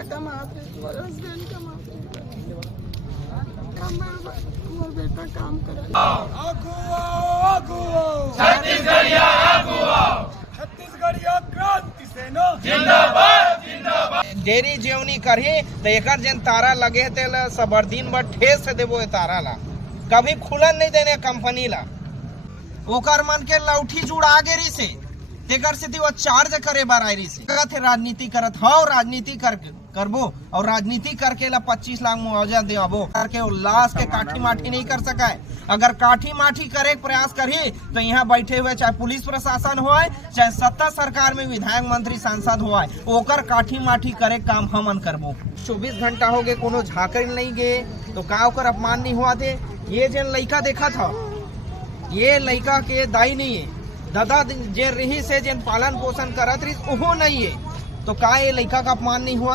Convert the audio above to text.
लड़का कमाते, मेरे हस्बैंड कमाते, मेरा बेटा काम करे। छत्तीसगढ़िया क्रांति सेना डेरी जेवनी करही तो एकर जन तारा लगे तेल सबर दिन भर ठेस से देबो तारा ला, कभी खुलन नहीं देने कंपनी ला। ओकर मन के लौठी जुड़ा गेरी से तेकर से वो चार्ज करे बार आयरी से कहत है राजनीति करत हो, राजनीति करबो और राजनीति करके ला 25 लाख मुआवजा देबो करके लाश के काठी माठी नहीं कर सका है। अगर काठी माठी करे प्रयास करही तो यहाँ बैठे हुए चाहे पुलिस प्रशासन हो चाहे सत्ता सरकार में विधायक मंत्री सांसद हो ओकर काठी माठी करे काम हमन करबो। 24 घंटा हो गए कोनो झाकर नहीं गे तो का ओकर अपमान नहीं हुआ थे। ये जन लड़का देखा था ये लड़का के दाई नहीं है, दादा जे रही से जिन पालन पोषण करत रही ओहो नहीं है तो का ये लड़का का अपमान नहीं हुआ।